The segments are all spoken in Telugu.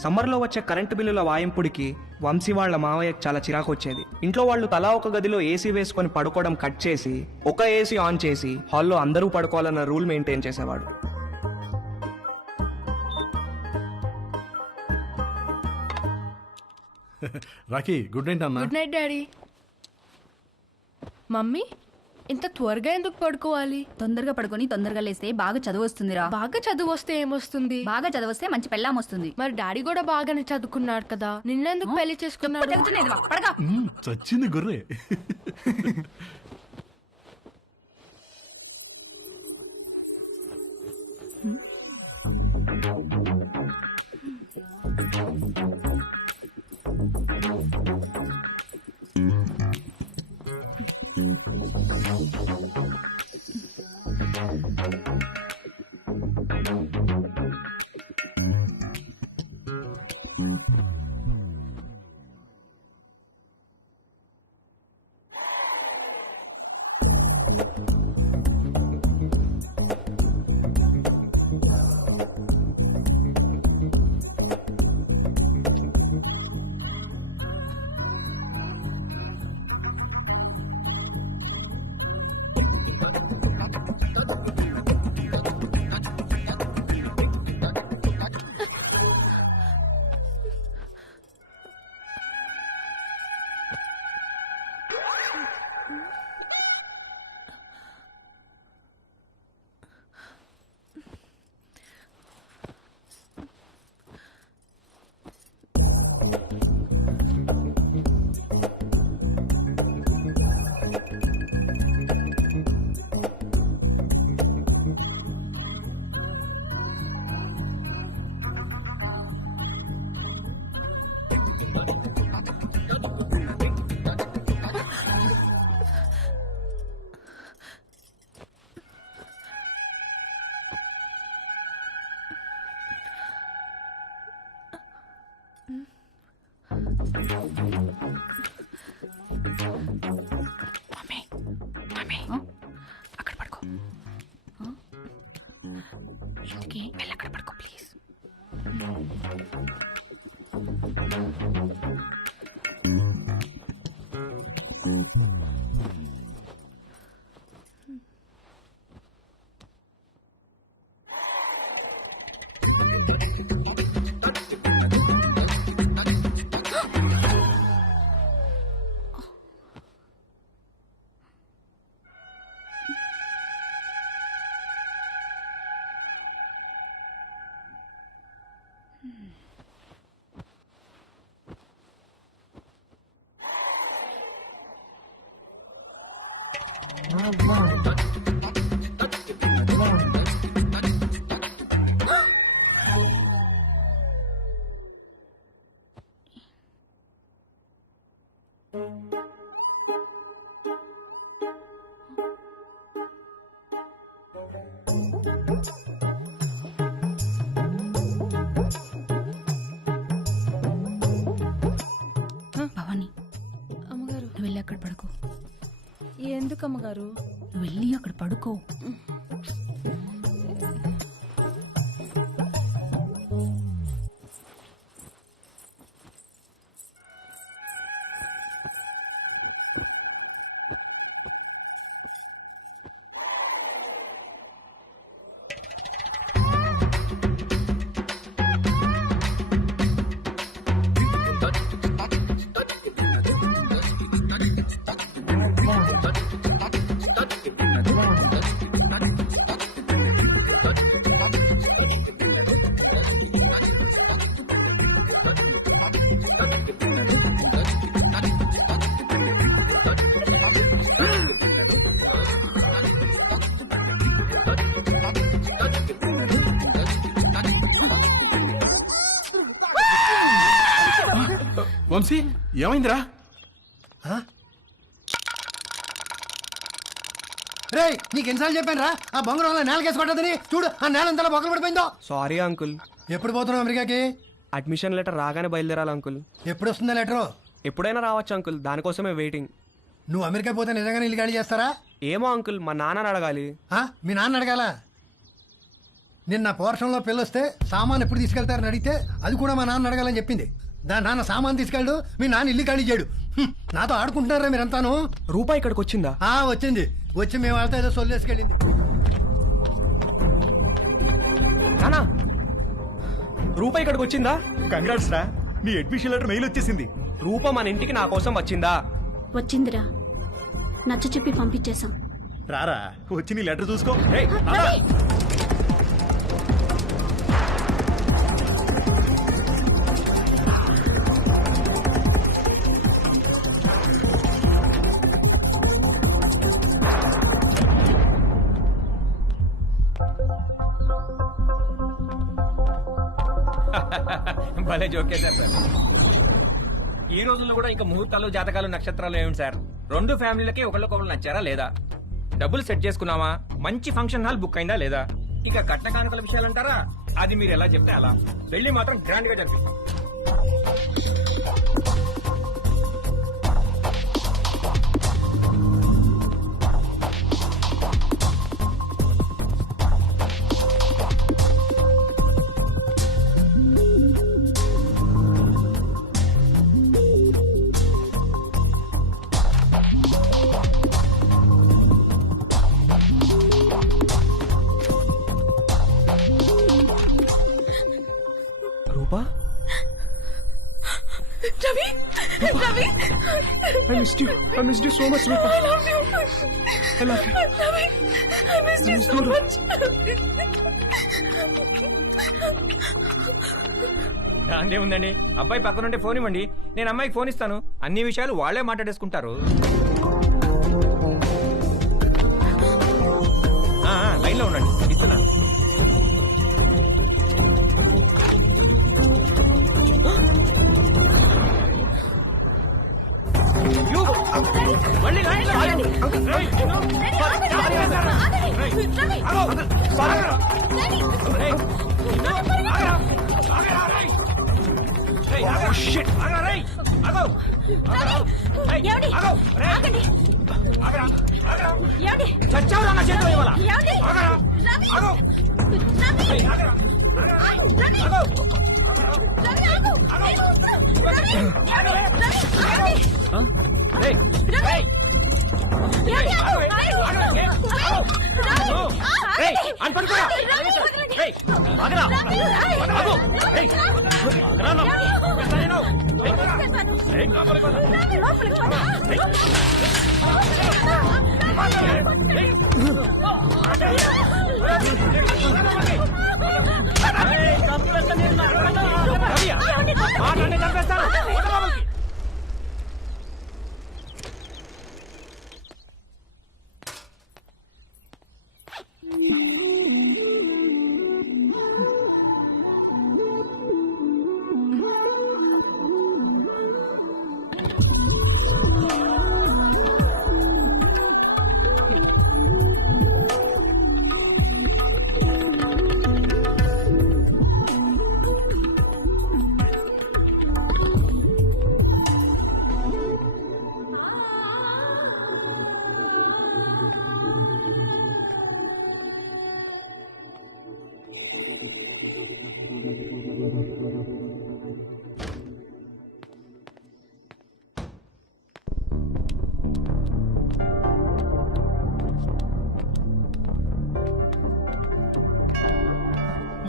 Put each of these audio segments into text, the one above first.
సమ్మర్లో వచ్చే కరెంటు బిల్లుల వాయింపుడికి వంశీ వాళ్ళ మావయ్యకు చాలా చిరాకు వచ్చేది. ఇంట్లో వాళ్ళు తలా ఒక గదిలో ఏసీ వేసుకొని పడుకోవడం కట్ చేసి ఒక ఏసీ ఆన్ చేసి హాల్లో అందరూ పడుకోవాలన్న రూల్ మెయింటైన్ చేసేవాడు. రాఖీ గుడ్ నైట్ అన్న. Good night daddy. మమ్మీ ఇంత త్వరగా ఎందుకు పడుకోవాలి? తొందరగా పడుకొని తొందరగా లేస్తే బాగా చదువు వస్తుందిరా. బాగా చదువు వస్తే ఏమొస్తుంది? బాగా చదివస్తే మంచి పెళ్ళాం వస్తుంది. మరి డాడీ కూడా బాగానే చదువుకున్నాడు కదా, నిన్నెందుకు పెళ్లి చేసుకున్నాడు? పడగా చచ్చింది గుర్రే. అక్కడ పడుకో. ఇంటికి వెళ్ళి అక్కడ పడుకో ప్లీజ్. భవాని, అమ్మగారు నువ్వు వెళ్ళి అక్కడ పడుకో. ఎందుకు అమ్మగారు? నువ్వు వెళ్ళి అక్కడ పడుకో. వంశీ ఏమైందిరా? రే నీకు ఎన్నిసార్లు చెప్పాను రా ఆ బొంగరంలో నేలకేసి కొట్టదని. చూడు ఆ నేల ఎంతలా బొక్కలు పడిపోయిందో. Sorry uncle. ఎప్పుడు పోతున్నావు అమెరికాకి? అడ్మిషన్ లెటర్ రాగానే బయలుదేరాలి అంకుల్. ఎప్పుడు వస్తుందా లెటరు? ఎప్పుడైనా రావచ్చు అంకుల్, దానికోసమే వెయిటింగ్. నువ్వు అమెరికా పోతే నిజంగానే ఇల్లు ఖాళీ చేస్తారా? ఏమో అంకుల్, మా నాన్నని అడగాలి. మీ నాన్న అడగాల? నిన్న పోర్షంలో పిల్లొస్తే సామాన్ ఎప్పుడు తీసుకెళ్తారని అడిగితే అది కూడా మా నాన్న అడగాలని చెప్పింది. దాని నాన్న సామాన్ తీసుకెళ్ళడు, మీ నాన్న ఇల్లు ఖాళీ చేయడు. నాతో ఆడుకుంటున్నారా మీరంతాను? రూపాయి ఇక్కడికి వచ్చిందా? వచ్చింది. వచ్చి మేము వాళ్ళతో ఏదో సొల్లేసుకెళ్ళింది. నానా, రూపాయి ఇక్కడికి వచ్చిందా? కంగ్రాట్స్ రా, నీ అడ్మిషన్ లెటర్ మెయిల్ వచ్చేసింది. రూప మన ఇంటికి నా కోసం వచ్చిందా? వచ్చిందిరా, నచ్చ చెప్పి పంపించేశాం. రారా వచ్చి నీ లెటర్ చూసుకో. భలే జోకేశారు సార్. ఈ రోజుల్లో కూడా ఇంకా ముహూర్తాలు, జాతకాలు, నక్షత్రాలు ఏమిటి సార్? రెండు ఫ్యామిలీలకి ఒకళ్ళకొకళ్ళు నచ్చారా లేదా? డబ్బులు సెట్ చేసుకున్నావా? మంచి ఫంక్షన్ హాల్ బుక్ అయిందా లేదా? ఇక కట్న కానుకల విషయాలు అంటారా? అది మీరు ఎలా చెప్తే అలా. పెళ్లి మాత్రం గ్రాండ్ గా జరిపిస్తాం. రూపా, I missed you so much, Rupa. I love you. I missed you so much. దాందే ఉందండి, అబ్బాయి పక్కనుంటే ఫోన్ ఇవ్వండి, నేను అమ్మాయికి ఫోన్ ఇస్తాను. అన్ని విషయాలు వాళ్లే మాట్లాడేసుకుంటారు. లైన్ లో ఉండండి, ఇస్తున్నా. మళ్ళీ లైన్ లో ఆగండి. రేయ్, రేయ్, ఆగు. రేయ్, ఆగరా. ఆగరా, రేయ్. రేయ్, ఆగు. ఆగరా, రేయ్. ఆగు. ఆగరా. రేయ్, ఆగు. రేయ్. ఆగరా. ఆగరా. చచ్చావురా నా చేతిలో ఇవాళ. ఆగరా. ఆగు. రేయ్, ఆగరా. ఆగరా, రేయ్. ఆగు.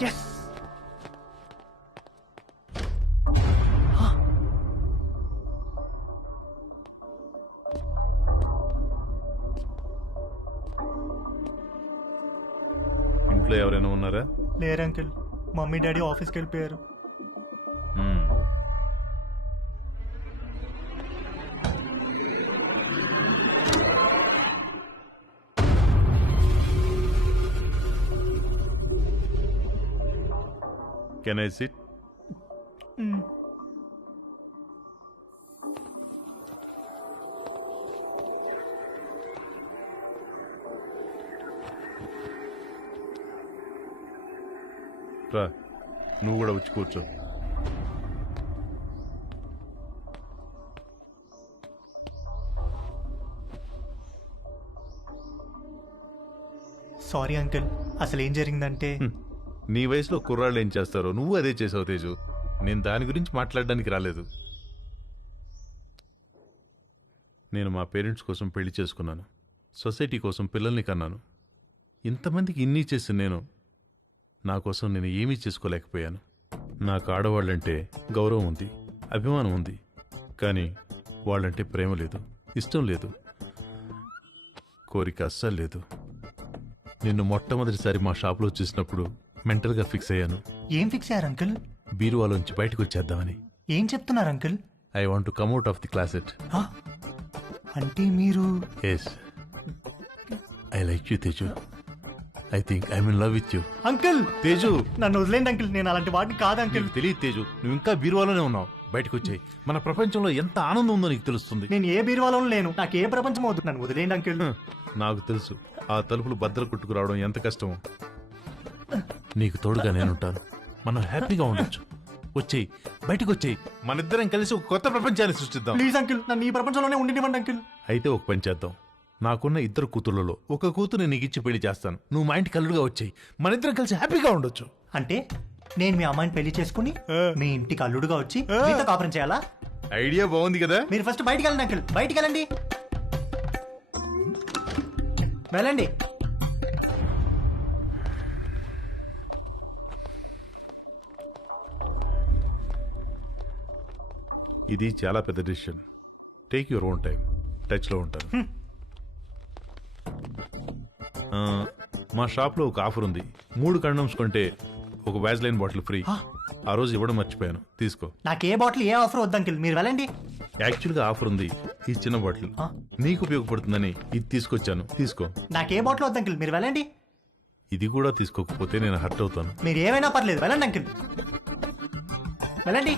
Yes. ఇంట్లో ఎవరైనా ఉన్నారా? లేరు అంకిల్, మమ్మీ డాడీ ఆఫీస్కి వెళ్ళిపోయారు. Can I SIT? రా, నువ్వు కూడా వచ్చి కూర్చో. సారీ అంకిల్, అసలు ఏం జరిగిందంటే నీ వయసులో కుర్రాళ్ళు ఏం చేస్తారో నువ్వు అదే చేసావు తేజు. నేను దాని గురించి మాట్లాడడానికి రాలేదు. నేను మా పేరెంట్స్ కోసం పెళ్లి చేసుకున్నాను, సొసైటీ కోసం పిల్లల్ని కన్నాను. ఇంతమందికి ఇన్ని చేసి నా కోసం నేను ఏమీ చేసుకోలేకపోయాను. నాకు ఆడవాళ్ళంటే గౌరవం ఉంది, అభిమానం ఉంది, కానీ వాళ్ళంటే ప్రేమ లేదు, ఇష్టం లేదు, కోరిక అస్సలు లేదు. నిన్ను మొట్టమొదటిసారి మా షాప్లో చూసినప్పుడు మెంటల్గా ఫిక్స్ అయ్యాను. ఏం ఫిక్స్ అయ్యారు అంకుల్? బీరువాలోంచి బయటకు వచ్చేద్దామని. ఏం చెప్తున్నారు uncle? I want to come out of the closet. అంటే మీరు yes, I like you Teju. I think I'm in love with you. Uncle Teju, నన్ను వదిలేండి అంకుల్, నేను అలాంటి వాడిని కాదు అంకుల్. నీకు తెలియదు తేజు, నువ్వు ఇంకా బీరువాలోనే ఉన్నావు. బయటకు వచ్చాయి, మన ప్రపంచంలో ఎంత ఆనందం ఉందో నీకు తెలుస్తుంది. నేను ఏ బీరువాలో లేను, నాకు ఏ ప్రపంచం వద్దు, నన్ను వదిలేండి అంకుల్. నాకు తెలుసు ఆ తలుపులు బద్దలు కొట్టుకురావడం ఎంత కష్టమో. నీకు తోడుగా నేనుంటాను, మనం హ్యాపీగా ఉండొచ్చు. వచ్చేయి, బయటకు వచ్చేయి, మనిద్దరం కలిసి ఒక కొత్త ప్రపంచాన్ని సృష్టిద్దాం. ప్లీజ్ అంకుల్, నన్ను ఈ ప్రపంచంలోనే ఉండినివ్వండి అంకుల్. అయితే ఒక పని చేద్దాం. నాకున్న 2 కూతుర్లలో ఒక కూతురు నీకు ఇచ్చి పెళ్లి చేస్తాను. నువ్వు మా ఇంటికి అల్లుడుగా వచ్చేయి, మనిద్దరం కలిసి హ్యాపీగా ఉండొచ్చు. అంటే నేను మీ అమ్మాయిని పెళ్లి చేసుకుని మీ ఇంటికి అల్లుడుగా వచ్చి మీతో కాపురం చేయాలా? ఐడియా బాగుంది కదా. మీరు ఫస్ట్ బయటికి వెళ్ళండి అంకుల్, బయటికి వెళ్ళండి. వెళ్ళండి. ఇది చాలా పెద్ద decision. Take your own time. టచ్లో ఉంటాను. మా షాప్లో ఒక ఆఫర్ ఉంది. 3 కండమ్స్ కొంటే ఒక వ్యాజ్లైన్ బాటిల్ ఫ్రీ. ఆ రోజు ఇవ్వడం మర్చిపోయాను, తీసుకో. నాకు ఏ బాటిల్ ఏ ఆఫర్ వద్దు అంకుల్, మీరు వెళ్ళండి. యాక్చువల్గా ఆఫర్ ఉంది. ఈ చిన్న బాటిల్ నీకు ఉపయోగపడుతుందని ఇది తీసుకొచ్చాను, తీసుకో. నాకు ఏ బాటిల్ వద్దు అంకుల్, మీరు వెళ్ళండి. ఇది కూడా తీసుకోకపోతే నేను హర్ట్ అవుతాను. మీరు ఏమైనా పర్లేదు, వెళ్ళండి అంకుల్, వెళ్ళండి.